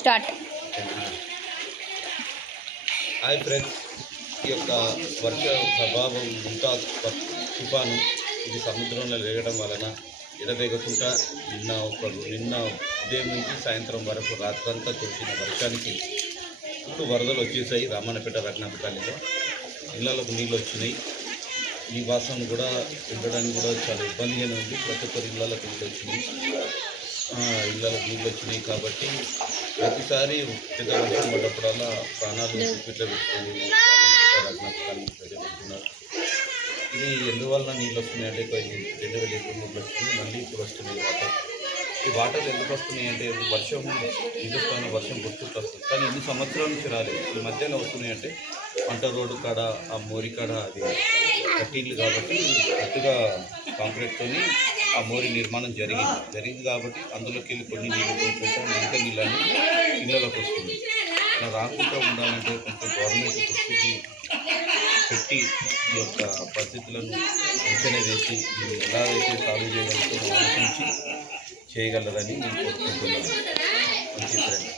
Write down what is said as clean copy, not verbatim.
Start. Hi friends, ఈ యొక్క వర్ష ప్రభావం తుఫాను ఇది సముద్రంలో లేగడం వలన ఎడతెగకుండా నిన్న ఉదయం నుంచి సాయంత్రం వరకు రాత్రంతా కురిసిన వర్షానికి చుట్టూ వరదలు వచ్చేసాయి. రామన్నపేట రత్నాపేటలో ఇళ్లకు నీళ్ళు వచ్చినాయి. ఈ వాసన కూడా ఉండడానికి కూడా చాలా ఇబ్బందిగానే ఉంది. ప్రతి ఒక్కరి ఇళ్లకు నీళ్ళు వచ్చినాయి. నీళ్ళు వచ్చినాయి కాబట్టి ప్రతిసారి పెద్ద వర్షం పడ్డప్పుడల్లా ప్రాణాలు పిట్ల పెట్టుకొని రత్నాపేటని ప్రజలుంటున్నారు. ఇది ఎందువల్ల నీళ్ళు వస్తున్నాయంటే 2023 వచ్చింది, మళ్ళీ ఇప్పుడు వస్తున్నాయి వాటర్. ఈ వాటర్ ఎందుకు వస్తున్నాయి అంటే హిందుస్థాన్ వర్షం గుర్తుకు వస్తుంది, కానీ ఇన్ని సంవత్సరాల నుంచి రాలేదు. ఈ మధ్యలో వస్తున్నాయి అంటే పంట రోడ్డు కాడ ఆ మోరి కాడ అది కట్టిళ్ళు కాబట్టి గట్టిగా కాంక్రీట్తోని ఆ మోరి నిర్మాణం జరిగింది కాబట్టి అందులోకి వెళ్ళి కొన్ని నీళ్ళు పోతుంటే మిగతా నీళ్ళని ఇళ్ళలోకి వస్తుంది. అలా రాకుండా ఉండాలంటే కొంచెం గవర్నమెంట్ దృష్టికి పెట్టి ఈ యొక్క పరిస్థితులను అంచనా వేసి ఎలా అయితే సాల్వ్ చేయగలుగుతారో ఆలోచించి చేయగలరని నేను కోరుకుంటున్నాను. మంచి ఫ్రెండ్.